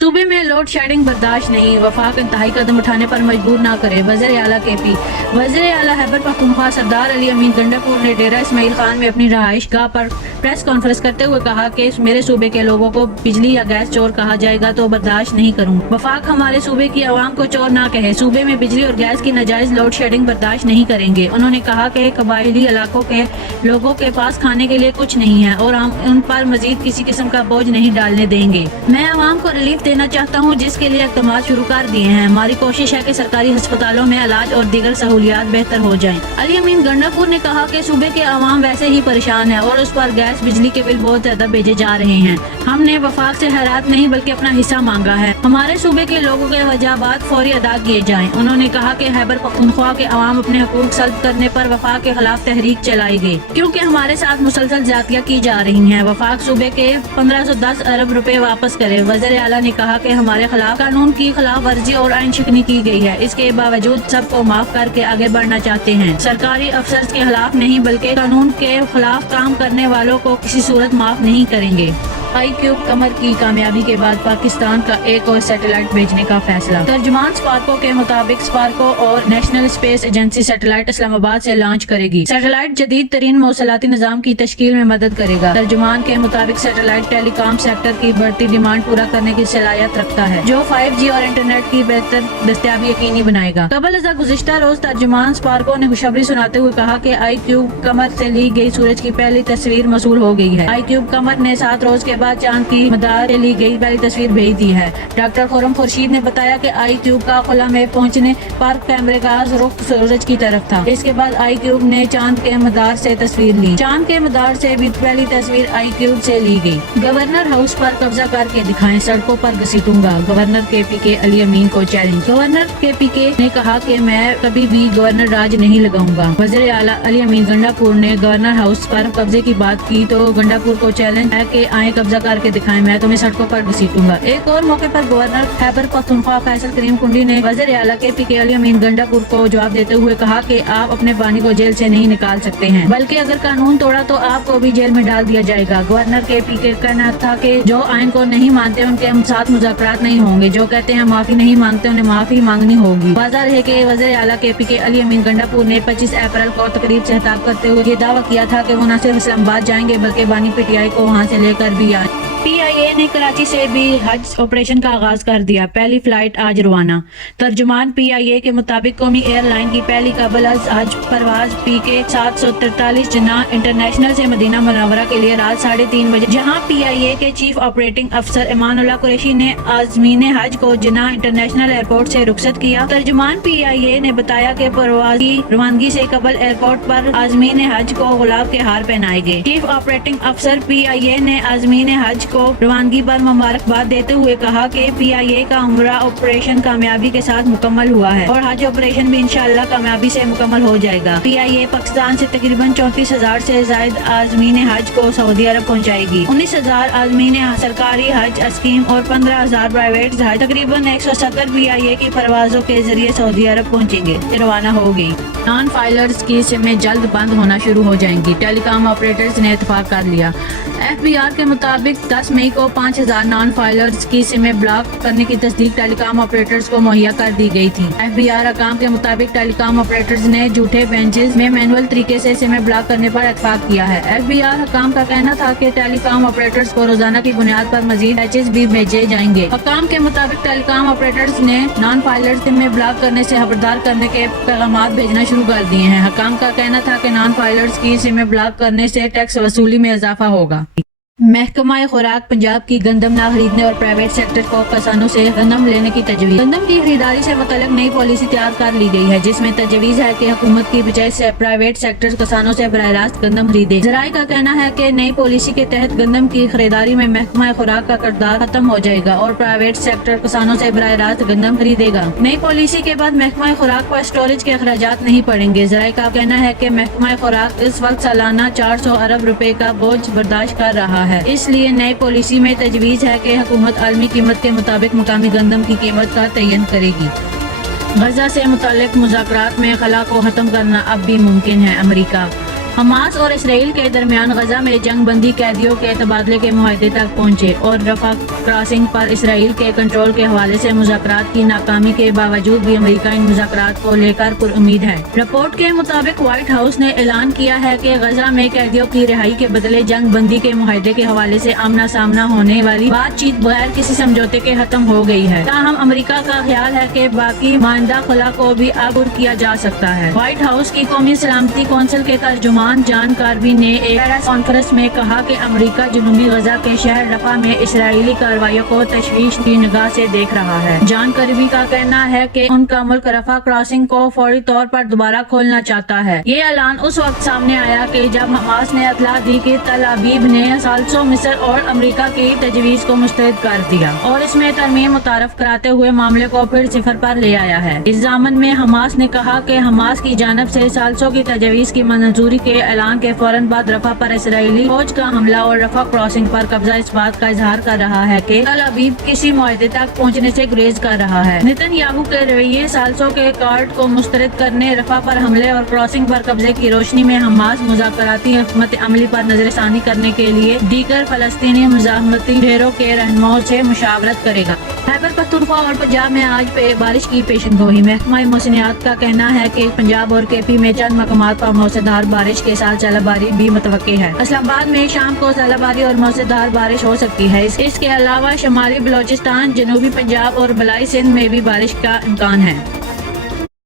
صوبے میں load shedding برداشت نہیں، وفاق انتہائی قدم اٹھانے پر مجبور نہ کرے، وزیر اعلیٰ کے پی۔ وزیر اعلیٰ خیبر پختونخوا سردار علی امین گنڈاپور نے ڈیرہ اسماعیل خان میں اپنی رہائش گاہ پر پریس کانفرنس کرتے ہوئے کہا کہ میرے صوبے کے لوگوں کو بجلی یا گیس چور کہا جائے گا تو برداشت نہیں کروں۔ وفاق ہمارے صوبے کی عوام کو چور نہ کہے، صوبے میں بجلی اور گیس کی ناجائز لوڈ شیڈنگ برداشت نہیں کریں گے۔ انہوں نے کہا کہ قبائلی علاقوں کے لوگوں کے پاس کھانے کے لیے کچھ نہیں ہے اور ہم ان پر مزید کسی قسم کا بوجھ نہیں ڈالنے دیں گے۔ میں عوام کو ریلیف دینا چاہتا ہوں جس کے لیے اقدامات شروع کر دیے ہیں۔ ہماری کوشش ہے کہ سرکاری ہسپتالوں میں علاج اور دیگر سہولیات بہتر ہو جائیں۔ علی امین گنڈاپور نے کہا کہ صوبے کے عوام ویسے ہی پریشان ہے اور اس پر گیس بجلی کے بل بہت زیادہ بھیجے جا رہے ہیں۔ ہم نے وفاق سے خیرات نہیں بلکہ اپنا حصہ مانگا ہے۔ ہمارے صوبے کے لوگوں کے وجابات فوری ادا کیے جائیں۔ انہوں نے کہا کہ خیبر پختونخوا کے عوام اپنے حقوق سلب کرنے پر وفاق کے خلاف تحریک چلائی گئی کیونکہ ہمارے ساتھ مسلسل زیادتیاں کی جا رہی ہیں۔ وفاق صوبے کے 1510 ارب روپے واپس کرے۔ وزیر اعلیٰ نے کہا کہ ہمارے خلاف قانون کی خلاف ورزی اور آئین شکنی کی گئی ہے، اس کے باوجود سب کو معاف کر کے آگے بڑھنا چاہتے ہیں۔ سرکاری افسر کے خلاف نہیں بلکہ قانون کے خلاف کام کرنے والوں کو کسی صورت معاف نہیں کریں گے۔ آئی کیوب قمر کی کامیابی کے بعد پاکستان کا ایک اور سیٹلائٹ بھیجنے کا فیصلہ۔ ترجمان سپارکو کے مطابق سپارکو اور نیشنل اسپیس ایجنسی سیٹلائٹ اسلام آباد سے لانچ کرے گی۔ سیٹلائٹ جدید ترین مواصلاتی نظام کی تشکیل میں مدد کرے گا۔ ترجمان کے مطابق سیٹلائٹ ٹیلی کام سیکٹر کی بڑھتی ڈیمانڈ پورا کرنے کی صلاحیت رکھتا ہے جو 5G اور انٹرنیٹ کی بہتر دستیابی یقینی بنائے گا۔ قبل ازاں گزشتہ روز ترجمان سپارکو نے خوشخبری سناتے ہوئے کہا کہ آئی کیوب قمر سے لی گئی سورج کی پہلی تصویر موصول ہو گئی ہے۔ آئی کیوب قمر نے 7 روز کے بعد چاند کی مدار سے لی گئی پہلی تصویر بھیج دی ہے۔ ڈاکٹر خرم خورشید نے بتایا کہ آئی کیوب کا خلا میں پہنچنے پر کیمرے کا رخ سورج کی طرف تھا۔ اس کے بعد آئی کیوب نے چاند کے مدار سے تصویر لی۔ چاند کے مدار سے بھی پہلی تصویر آئی کیوب سے لی گئی۔ گورنر ہاؤس پر قبضہ کر کے دکھائیں، سڑکوں پر گھسیٹوں گا، گورنر کے پی کے علی امین کو چیلنج۔ گورنر کے پی کے نے کہا کہ میں کبھی بھی گورنر راج نہیں لگاؤں گا۔ وزیر اعلیٰ علی امین گنڈاپور نے گورنر ہاؤس پر قبضے کی بات کی تو گنڈاپور کو چیلنج ہے کہ آئیں قبضہ کر کے دکھائیں، میں تمہیں سڑکوں پر گھسیٹوں گا۔ ایک اور موقع پر گورنر خیبر پختونخوا فیصل کریم کنڈی نے وزیر اعلیٰ کے پی کے علی امین گنڈاپور کو جواب دیتے ہوئے کہا کہ آپ اپنے بانی کو جیل سے نہیں نکال سکتے ہیں بلکہ اگر قانون توڑا تو آپ کو بھی جیل میں ڈال دیا جائے گا۔ گورنر کے پی کے کہنا تھا کہ جو آئین کو نہیں مانتے ان کے ہم ساتھ مذاکرات نہیں ہوں گے، جو کہتے ہیں معافی نہیں مانگتے انہیں معافی مانگنی ہوگی۔ واضح رہے کہ وزیر اعلیٰ کے پی کے علی امین گنڈاپور نے 25 اپریل کو تقریب سے خطاب کرتے ہوئے یہ دعویٰ کیا تھا کہ وہ نہ صرف اسلام آباد جائیں گے بلکہ بانی پی ٹی آئی کو وہاں سے لے کر بھی آئیں۔ پی آئی اے نے کراچی سے بھی حج آپریشن کا آغاز کر دیا، پہلی فلائٹ آج روانہ۔ ترجمان پی آئی اے کے مطابق قومی ایئر لائن کی پہلی قبل از حج پرواز پی کے 743 جناح انٹرنیشنل سے مدینہ منورہ کے لیے رات 3:30 بجے، جہاں پی آئی اے کے چیف آپریٹنگ افسر ایمان اللہ قریشی نے عازمین حج کو جناح انٹرنیشنل ایئرپورٹ سے رخصت کیا۔ ترجمان پی آئی اے نے بتایا کہ پرواز کی روانگی سے قبل ایئرپورٹ پر عازمین حج کو گلاب کے ہار پہنائے گئے۔ چیف آپریٹنگ افسر پی آئی اے نے عازمین حج کو روانگی پر مبارکباد دیتے ہوئے کہا کہ پی آئی اے کا عمرہ آپریشن کامیابی کے ساتھ مکمل ہوا ہے اور حج آپریشن بھی انشاءاللہ کامیابی سے مکمل ہو جائے گا۔ پی آئی اے پاکستان سے تقریباً 34,000 سے زائد عازمین حج کو سعودی عرب پہنچائے گی۔ 19,000 عازمین سرکاری حج اسکیم اور 15,000 پرائیویٹ حج تقریباً 170 پی آئی اے کی پروازوں کے ذریعے سعودی عرب پہنچیں گے روانہ ہو گئی۔ نان فائلرز کی سمیں جلد بند ہونا شروع ہو جائیں گی، ٹیلی کام آپریٹرز نے اتفاق کر لیا۔ ایف بی آر کے مطابق 10 مئی کو 5,000 نان فائلرز کی سمیں بلاک کرنے کی تصدیق ٹیلی کام آپریٹرز کو مہیا کر دی گئی تھی۔ ایف بی آر حکام کے مطابق ٹیلی کام آپریٹرز نے جھوٹے بینچز میں مینول طریقے سے سمیں بلاک کرنے پر اتفاق کیا ہے۔ ایف بی آر حکام کا کہنا تھا کہ ٹیلی کام آپریٹرز کو روزانہ کی بنیاد پر مزید پیچز بھی بھیجے جائیں گے۔ حکام کے مطابق ٹیلی کام آپریٹرز نے نان فائلرز سمیں بلاک کرنے سے خبردار کرنے کے پیغامات بھیجنا شروع کر دیے ہیں۔ حکام کا کہنا تھا کہ نان فائلرز کی سمیں بلاک کرنے سے ٹیکس وصولی میں اضافہ ہوگا۔ محکمہ خوراک پنجاب کی گندم نہ خریدنے اور پرائیویٹ سیکٹر کو کسانوں سے گندم لینے کی تجویز۔ گندم کی خریداری سے متعلق نئی پالیسی تیار کر لی گئی ہے جس میں تجویز ہے کہ حکومت کی بجائے سے پرائیویٹ سیکٹر کسانوں سے براہ راست گندم خریدے۔ ذرائع کا کہنا ہے کہ نئی پالیسی کے تحت گندم کی خریداری میں محکمہ خوراک کا کردار ختم ہو جائے گا اور پرائیویٹ سیکٹر کسانوں سے براہ راست گندم خریدے گا۔ نئی پالیسی کے بعد محکمہ خوراک پر اسٹوریج کے اخراجات نہیں پڑیں گے۔ ذرائع کا کہنا ہے کہ محکمہ خوراک اس وقت سالانہ 400 ارب روپے کا بوجھ برداشت کر رہا ہے، اس لیے نئی پالیسی میں تجویز ہے کہ حکومت عالمی قیمت کے مطابق مقامی گندم کی قیمت کا تعین کرے گی۔ غزہ سے متعلق مذاکرات میں خلا کو ختم کرنا اب بھی ممکن ہے۔ امریکہ حماس اور اسرائیل کے درمیان غزہ میں جنگ بندی قیدیوں کے تبادلے کے معاہدے تک پہنچے اور رفح کراسنگ پر اسرائیل کے کنٹرول کے حوالے سے مذاکرات کی ناکامی کے باوجود بھی امریکہ ان مذاکرات کو لے کر پر امید ہے۔ رپورٹ کے مطابق وائٹ ہاؤس نے اعلان کیا ہے کہ غزہ میں قیدیوں کی رہائی کے بدلے جنگ بندی کے معاہدے کے حوالے سے آمنا سامنا ہونے والی بات چیت بغیر کسی سمجھوتے کے ختم ہو گئی ہے، تاہم امریکہ کا خیال ہے کہ باقی ماندہ خلا کو بھی اب پر کیا جا سکتا ہے۔ وائٹ ہاؤس کی قومی سلامتی کونسل کے ترجمان جان کاربی نے ایک پریس کانفرنس میں کہا کہ امریکہ جنوبی غزہ کے شہر رفح میں اسرائیلی کارروائیوں کو تشویش کی نگاہ سے دیکھ رہا ہے۔ جان کاربی کا کہنا ہے کہ ان کا ملک رفح کراسنگ کو فوری طور پر دوبارہ کھولنا چاہتا ہے۔ یہ اعلان اس وقت سامنے آیا کہ جب حماس نے اطلاع دی کہ تل ابیب نے ثالثوں مصر اور امریکہ کی تجویز کو مسترد کر دیا اور اس میں ترمیم متعارف کراتے ہوئے معاملے کو پھر صفر پر لے آیا ہے۔ اس ضامن میں حماس نے کہا کہ حماس کی جانب سے ثالثوں کی تجویز کی منظوری کے اعلان کے فوراً بعد رفح پر اسرائیلی فوج کا حملہ اور رفح کراسنگ پر قبضہ اس بات کا اظہار کر رہا ہے کہ تل ابیب کسی معاہدے تک پہنچنے سے گریز کر رہا ہے۔ نتن یاہو کے رویے ثالثوں کے کارڈ کو مسترد کرنے، رفح پر حملے اور کراسنگ پر قبضے کی روشنی میں حماس مذاکراتی حکمت عملی پر نظر ثانی کرنے کے لیے دیگر فلسطینی مزاحمتی دھڑوں کے رہنماؤں سے مشاورت کرے گا۔ خیبر پختونخوا اور پنجاب میں آج بارش کی پیشن گوئی۔ محکمہ موسمیات کا کہنا ہے کہ پنجاب اور کے پی میں چند مقامات پر موسلادھار بارش کے ساتھ ژالہ باری بھی متوقع ہے۔ اسلام آباد میں شام کو ژالہ باری اور موسلادھار بارش ہو سکتی ہے۔ اس کے علاوہ شمالی بلوچستان، جنوبی پنجاب اور بالائی سندھ میں بھی بارش کا امکان ہے۔